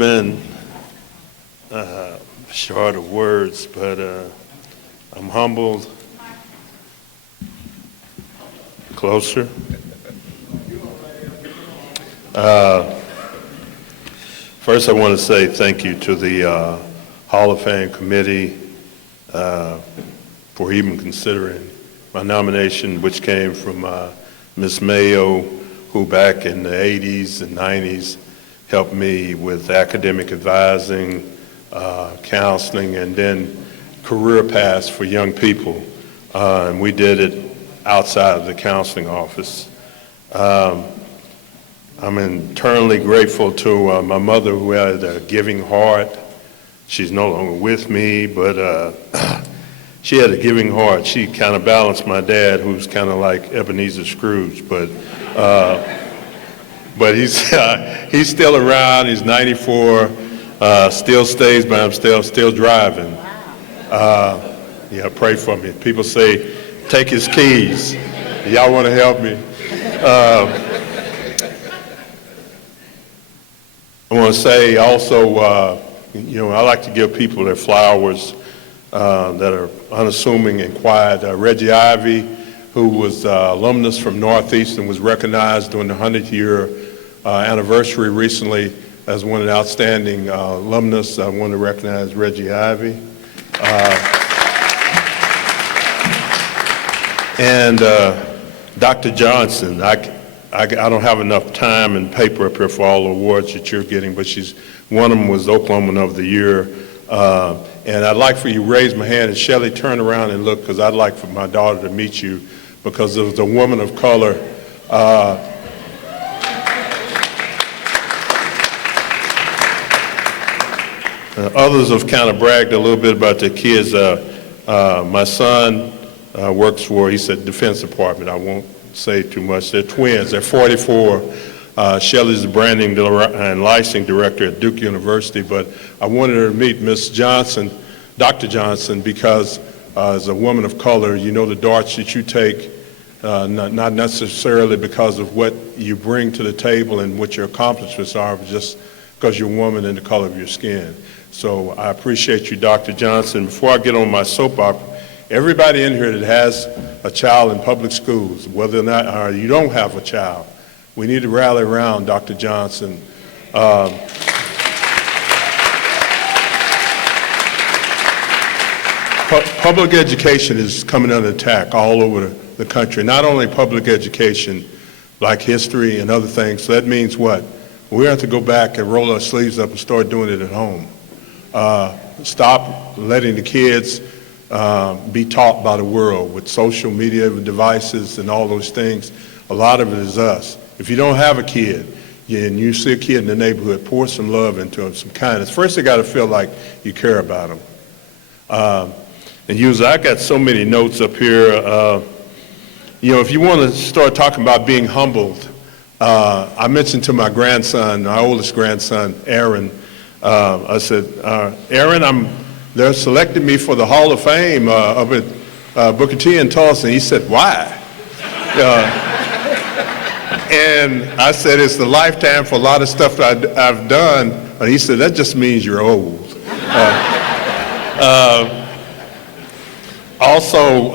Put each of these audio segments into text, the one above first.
been short of words, but I'm humbled. Closer. First, I want to say thank you to the Hall of Fame committee for even considering my nomination, which came from Ms. Mayo, who back in the 80s and 90s helped me with academic advising, counseling, and then career paths for young people. And we did it outside of the counseling office. I'm eternally grateful to my mother, who had a giving heart. She's no longer with me, but she had a giving heart. She kind of balanced my dad, who's kind of like Ebenezer Scrooge, but he's still around. He's 94, still stays, but I'm still driving. Yeah, pray for me. People say, take his keys. Y'all want to help me? I want to say also, I like to give people their flowers that are unassuming and quiet. Reggie Ivy, who was alumnus from Northeastern, was recognized during the 100th year anniversary recently as one of the outstanding alumnus. I want to recognize Reggie Ivy. And Dr. Johnson, I don't have enough time and paper up here for all the awards that you're getting, but one of them was Oklahoman of the Year. And I'd like for you to raise my hand, and Shelley, turn around and look, because I'd like for my daughter to meet you, because it was a woman of color. Others have kind of bragged a little bit about their kids. My son works for, he said, Defense Department. I won't say too much. They're twins. They're 44. Shelley's the branding and licensing director at Duke University, but I wanted her to meet Miss Johnson, Dr. Johnson, because as a woman of color, you know the darts that you take, not necessarily because of what you bring to the table and what your accomplishments are, but just because you're a woman and the color of your skin. So I appreciate you, Dr. Johnson. Before I get on my soap opera, everybody in here that has a child in public schools, whether or not you don't have a child, we need to rally around Dr. Johnson. Public education is coming under attack all over the country. Not only public education, like history and other things. So that means what? We have to go back and roll our sleeves up and start doing it at home. Stop letting the kids be taught by the world with social media devices and all those things. A lot of it is us. If you don't have a kid and you see a kid in the neighborhood, pour some love into them, some kindness. First, they got to feel like you care about them. And usually, I got so many notes up here. If you want to start talking about being humbled, I mentioned to my grandson, my oldest grandson, Aaron, I said, Aaron, they're selecting me for the Hall of Fame up at Booker T in Tulsa. And he said, why? And I said, it's the lifetime for a lot of stuff that I've done. And he said, that just means you're old. Also,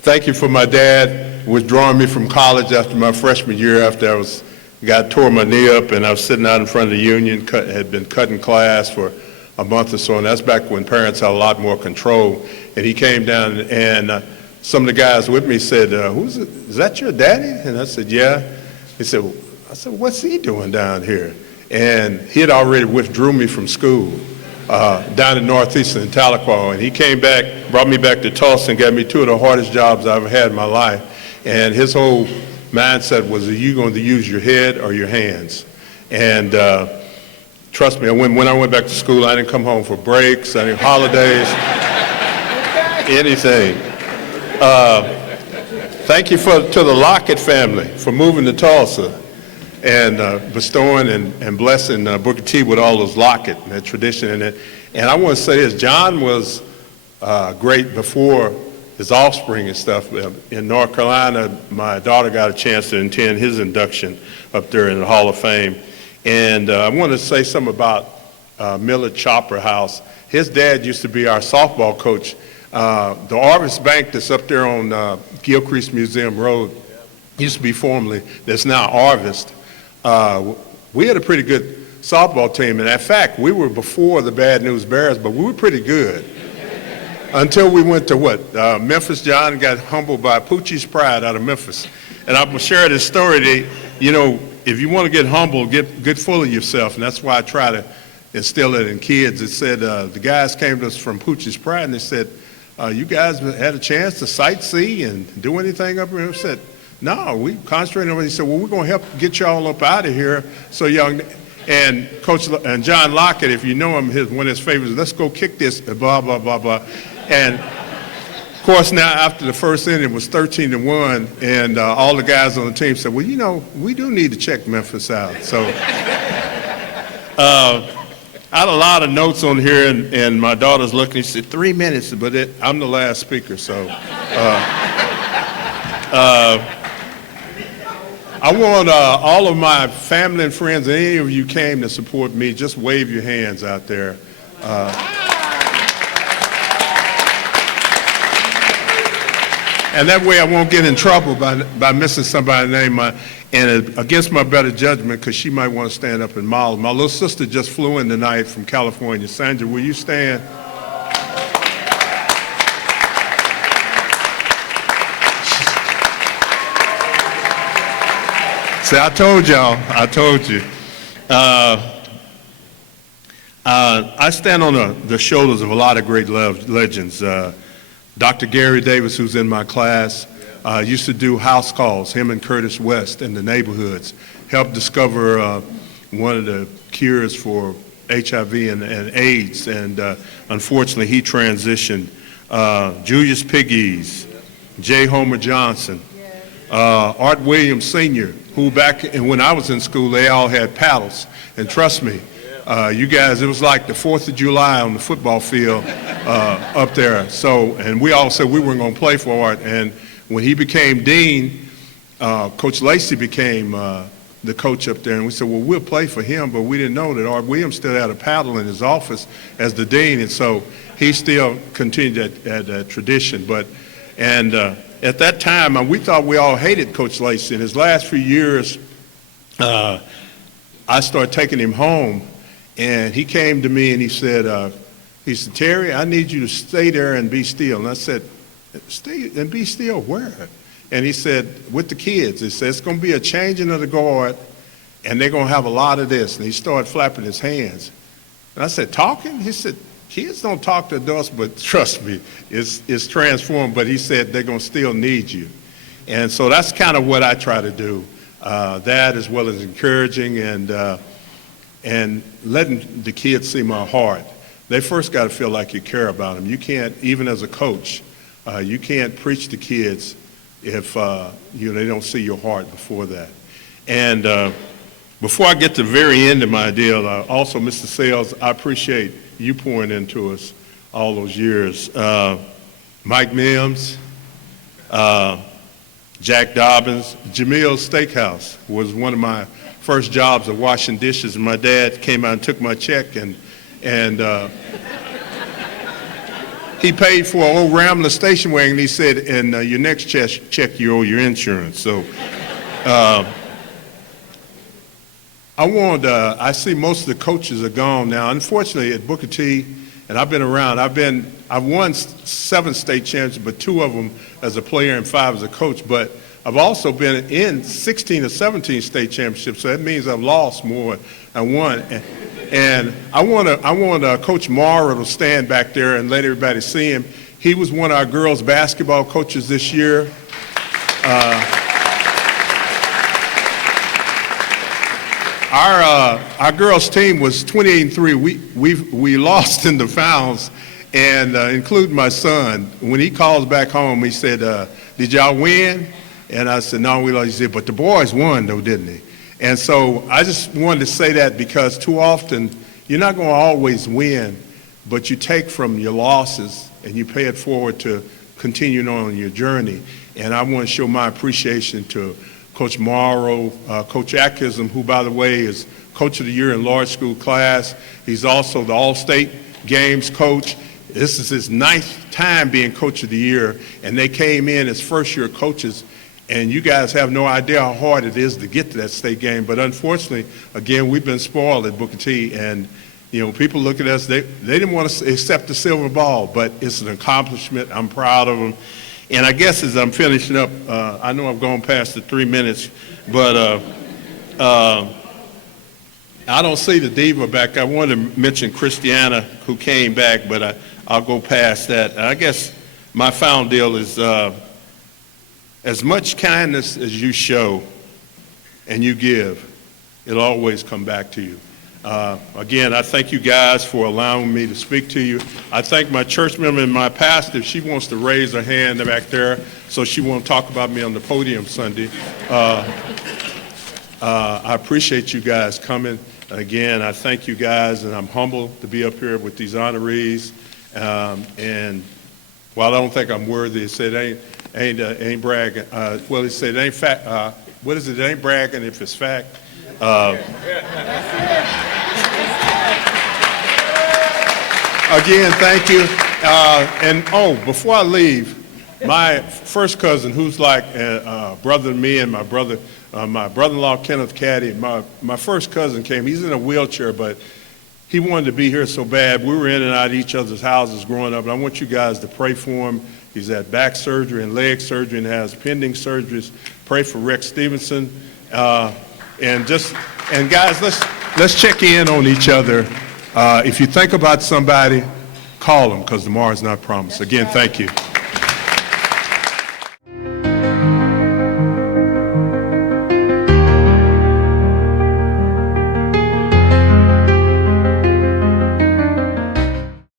thank you for my dad withdrawing me from college after my freshman year, after I tore my knee up and I was sitting out in front of the union, had been cutting class for a month or so, and that's back when parents had a lot more control. And he came down, and some of the guys with me said, is that your daddy? And I said, yeah. I said, what's he doing down here? And he had already withdrew me from school down in Northeastern in Tahlequah. And he came back, brought me back to Tulsa, and got me two of the hardest jobs I've ever had in my life. And his whole mindset was, are you going to use your head or your hands? And trust me, when I went back to school, I didn't come home for breaks, any holidays, anything. Thank you to the Lockett family for moving to Tulsa and bestowing and blessing Booker T with all those Lockett and that tradition in it. And I want to say this, John was great before his offspring and stuff. In North Carolina, my daughter got a chance to attend his induction up there in the Hall of Fame. And I want to say something about Millard Chopper House. His dad used to be our softball coach. The Arvis Bank that's up there on Gilcrease Museum Road used to be formerly, that's now Arvis. We had a pretty good softball team, and in fact, we were before the Bad News Bears, but we were pretty good. Until we went to Memphis. John got humbled by Poochie's Pride out of Memphis. And I'm going to share this story. If you want to get humble, get full of yourself, and that's why I try to instill it in kids. It said, the guys came to us from Poochie's Pride, and they said, you guys had a chance to sightsee and do anything up here? I said, no, we concentrated on it. He said, well, we're going to help get y'all up out of here so y'all. And Coach and John Lockett, if you know him, one of his favorites, let's go kick this, blah, blah, blah, blah. And of course, now after the first inning, it was 13-1, and all the guys on the team said, well, we do need to check Memphis out. So I had a lot of notes on here, and my daughter's looking. She said, 3 minutes, but I'm the last speaker, so. I want all of my family and friends, and any of you came to support me, just wave your hands out there. And that way I won't get in trouble by missing somebody's name. And against my better judgment, because she might want to stand up and model. My little sister just flew in tonight from California. Sandra, will you stand? See, I told y'all, I told you. I stand on the shoulders of a lot of great legends. Dr. Gary Davis, who's in my class, used to do house calls, him and Curtis West in the neighborhoods, helped discover one of the cures for HIV and AIDS, and unfortunately he transitioned. Julius Piggies, J. Homer Johnson, Art Williams Sr., who back when I was in school, they all had paddles. And trust me, you guys, it was like the 4th of July on the football field up there. So, and we all said we weren't going to play for Art. And when he became dean, Coach Lacey became the coach up there. And we said, well, we'll play for him. But we didn't know that Art Williams still had a paddle in his office as the dean. And so he still continued that tradition. At that time, we thought we all hated Coach Lacey. In his last few years, I started taking him home, and he came to me and he said, Terry, I need you to stay there and be still. And I said, stay and be still where? And he said, with the kids. He said, it's going to be a changing of the guard, and they're going to have a lot of this. And he started flapping his hands. And I said, talking? He said, kids don't talk to adults, but trust me, it's transformed. But he said they're going to still need you. And so that's kind of what I try to do, that as well as encouraging and letting the kids see my heart. They first got to feel like you care about them. You can't, even as a coach, you can't preach to kids if they don't see your heart before that. And before I get to the very end of my deal, also, Mr. Sales, I appreciate you pouring into us all those years. Mike Mims, Jack Dobbins, Jamil's Steakhouse was one of my first jobs of washing dishes, and my dad came out and took my check, and he paid for an old Rambler station wagon. He said, and your next check you owe your insurance. So I see most of the coaches are gone now. Unfortunately, at Booker T, and I've been around, I've won 7 state championships, but 2 of them as a player and 5 as a coach. But I've also been in 16 or 17 state championships, so that means I've lost more than won. And I want Coach Morrow to stand back there and let everybody see him. He was one of our girls' basketball coaches this year. Our girls' team was 28-3. We lost in the finals, and including my son. When he calls back home, he said, "Did y'all win?" And I said, "No, we lost." He said, "But the boys won, though, didn't they?" And so I just wanted to say that because too often you're not going to always win, but you take from your losses and you pay it forward to continuing on your journey. And I want to show my appreciation to Coach Coach Morrow, Coach Atkinson, who, by the way, is Coach of the Year in large school class. He's also the All-State Games coach. This is his 9th time being Coach of the Year, and they came in as first-year coaches. And you guys have no idea how hard it is to get to that state game. But unfortunately, again, we've been spoiled at Booker T. And, you know, people look at us, they didn't want to accept the silver ball, but it's an accomplishment. I'm proud of them. And I guess as I'm finishing up, I know I've gone past the 3 minutes, but I don't see the diva back. I wanted to mention Christiana, who came back, but I'll go past that. I guess my final deal is as much kindness as you show and you give, it'll always come back to you. Again, I thank you guys for allowing me to speak to you. I thank my church member and my pastor. If she wants to raise her hand back there so she won't talk about me on the podium Sunday. I appreciate you guys coming. Again, I thank you guys, and I'm humbled to be up here with these honorees. And while I don't think I'm worthy, it said ain't bragging. Well, it said ain't fact. What is it? It ain't bragging if it's fact. Again, thank you. And before I leave, my first cousin, who's like a brother to me, and my brother-in-law Kenneth Caddy, my first cousin came. He's in a wheelchair, but he wanted to be here so bad. We were in and out of each other's houses growing up, and I want you guys to pray for him. He's had back surgery and leg surgery and has pending surgeries. Pray for Rex Stevenson. And guys, let's check in on each other. If you think about somebody, call them, because tomorrow's not promised. Again, thank you.